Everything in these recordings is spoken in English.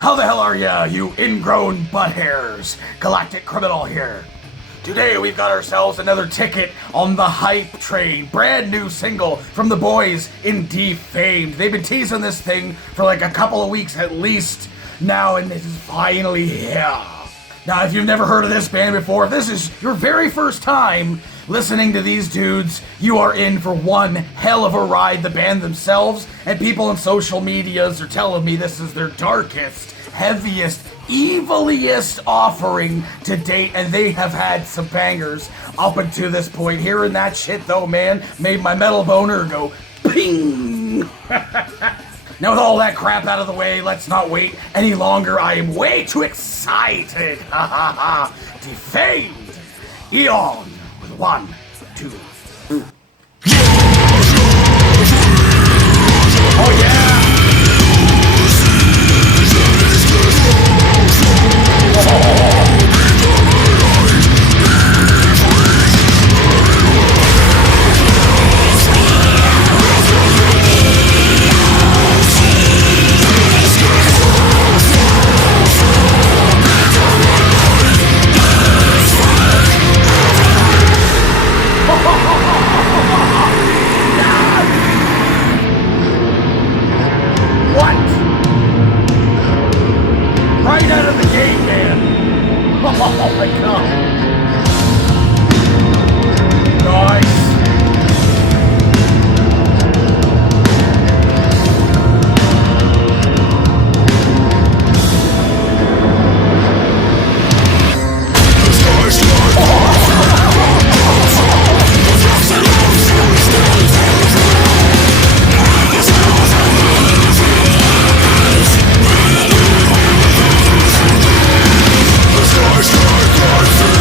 How the hell are ya, you ingrown butt hairs? Galactic Criminal here. Today we've got ourselves another ticket on the hype train. Brand new single from the boys in Defamed. They've been teasing this thing for like a couple of weeks at least now, and this is finally here. Now, if you've never heard of this band before, if this is your very first time listening to these dudes, you are in for one hell of a ride. The band themselves and people on social medias are telling me this is their darkest, heaviest, eviliest offering to date, and they have had some bangers up until this point. Hearing that shit though, man, made my metal boner go ping. Now, with all that crap out of the way, let's not wait any longer. I am way too excited. Ha ha ha. Defamed. Aeon. With 1, 2, 3. Oh yeah. What? Right out of the gate, man. Oh my god. Nice. Strike,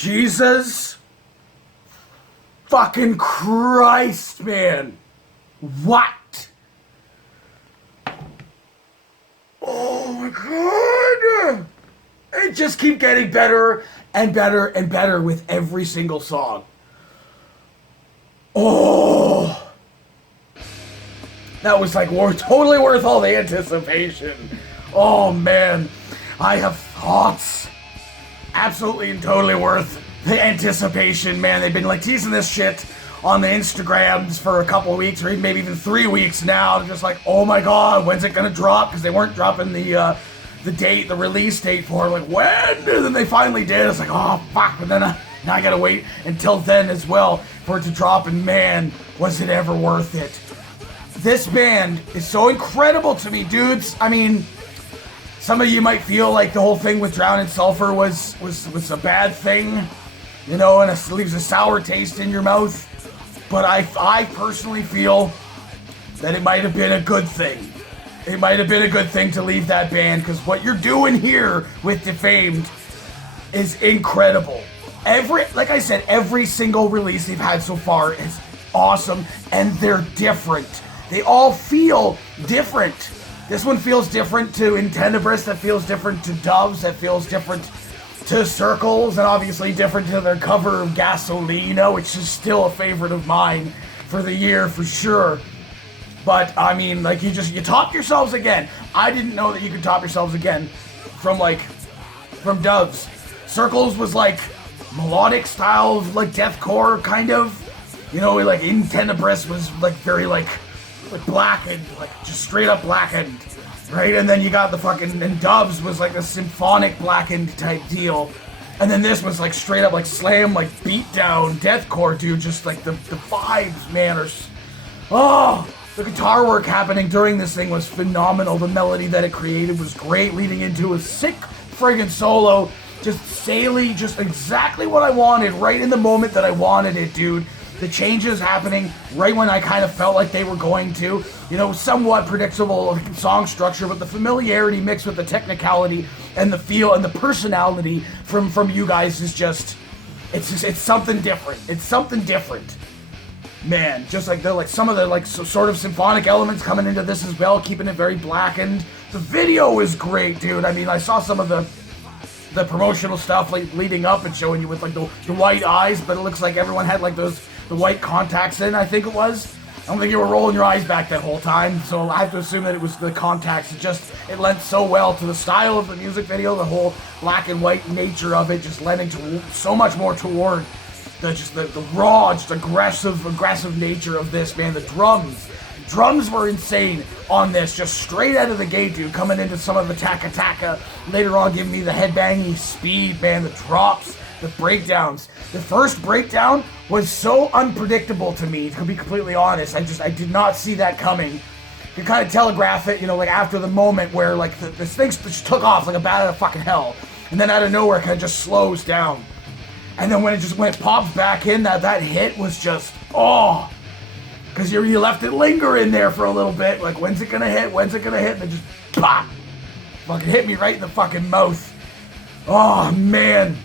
Jesus fucking Christ, man. What? Oh my god! It just keep getting better and better and better with every single song. Oh! That was like totally worth all the anticipation. Oh man, I have thoughts. Absolutely and totally worth the anticipation, man. They've been like teasing this shit on the Instagrams for a couple of weeks, or maybe even 3 weeks now. Just like, oh my god, when's it gonna drop? Because they weren't dropping the release date for it. Like, when? And then they finally did. It's like, oh fuck. But then now I gotta wait until then as well for it to drop. And man, was it ever worth it? This band is so incredible to me, dudes. I mean, some of you might feel like the whole thing with Drown in Sulfur was a bad thing, you know, and it leaves a sour taste in your mouth. But I personally feel that it might have been a good thing. It might have been a good thing to leave that band, because what you're doing here with Defamed is incredible. Like I said, every single release they've had so far is awesome, and they're different. They all feel different. This one feels different to Intendibris, that feels different to Doves, that feels different to Circles, and obviously different to their cover of Gasolina, which is still a favorite of mine for the year for sure. But I mean, like, you top yourselves again. I didn't know that you could top yourselves again from Doves. Circles was like melodic style of like deathcore kind of, you know, like Intendibris was like very like blackened, like just straight up blackened, right? And then you got the fucking, and Doves was like a symphonic blackened type deal, and then this was like straight up like slam, like beat down deathcore, dude. Just like the vibes, man, are the guitar work happening during this thing was phenomenal. The melody that it created was great, leading into a sick friggin' solo, just Saley, just exactly what I wanted, right in the moment that I wanted it, dude. The changes happening right when I kind of felt like they were going to. You know, somewhat predictable song structure, but the familiarity mixed with the technicality and the feel and the personality from you guys is just, it's something different. It's something different. Man, just like they're like some of the like sort of symphonic elements coming into this as well, keeping it very blackened. The video is great, dude. I mean, I saw some of the promotional stuff like leading up and showing you with like the white eyes, but it looks like everyone had like the white contacts in, I think it was. I don't think you were rolling your eyes back that whole time, so I have to assume that it was the contacts. It lent so well to the style of the music video, the whole black and white nature of it, just lending to so much more toward the raw, just aggressive nature of this, man. The drums were insane on this, just straight out of the gate, dude, coming into some of the taka-taka, later on giving me the headbanging speed, man, the drops, the breakdowns. The first breakdown was so unpredictable to me, to be completely honest. I did not see that coming. You could kind of telegraph it, you know, like after the moment where like this thing just took off like a bat out of fucking hell, and then out of nowhere it kind of just slows down. And then when it pops back in, that hit was just, because you left it linger in there for a little bit, like when's it gonna hit, and then just pop, fucking hit me right in the fucking mouth. Oh man,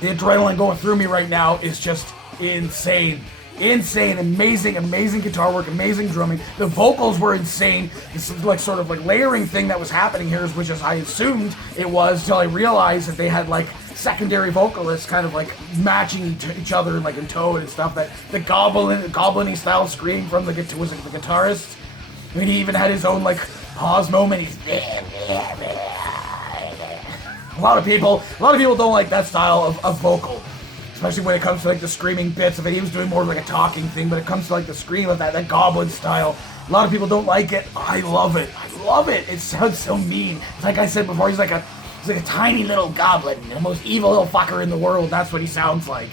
the adrenaline going through me right now is just insane. Amazing guitar work, amazing drumming. The vocals were insane. This is like sort of like layering thing that was happening here, which is I assumed it was till I realized that they had like secondary vocalists kind of like matching each other like in tone and stuff. That the goblin-y style scream from the guitarist. I mean, he even had his own like pause moment. He's a lot of people don't like that style of vocal, especially when it comes to like the screaming bits of it. He was doing more of like a talking thing, but it comes to like the scream of that goblin style. A lot of people don't like it. I love it. It sounds so mean. It's like I said before, he's like a tiny little goblin, the most evil little fucker in the world. That's what he sounds like.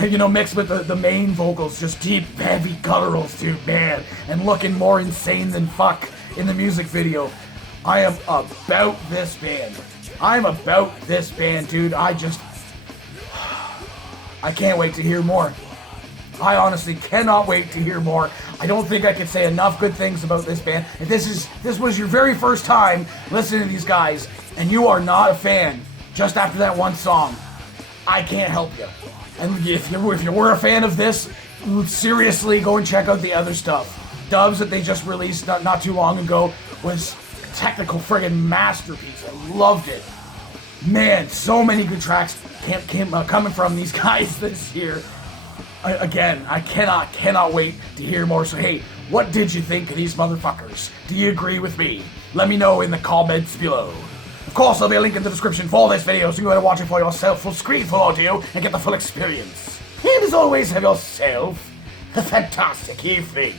You know, mixed with the main vocals, just deep, heavy gutturals, dude, man, and looking more insane than fuck in the music video. I am about this band. Dude. I can't wait to hear more. I honestly cannot wait to hear more. I don't think I could say enough good things about this band. If this was your very first time listening to these guys, and you are not a fan just after that one song, I can't help you. And if you were a fan of this, seriously, go and check out the other stuff. Dubs that they just released not too long ago was a technical friggin' masterpiece. I loved it. Man, so many good tracks coming from these guys this year. Again, I cannot wait to hear more. So hey, what did you think of these motherfuckers? Do you agree with me? Let me know in the comments below. Of course, there'll be a link in the description for this video, so you can go and watch it for yourself, full screen, full audio, and get the full experience. And as always, have yourself a fantastic evening.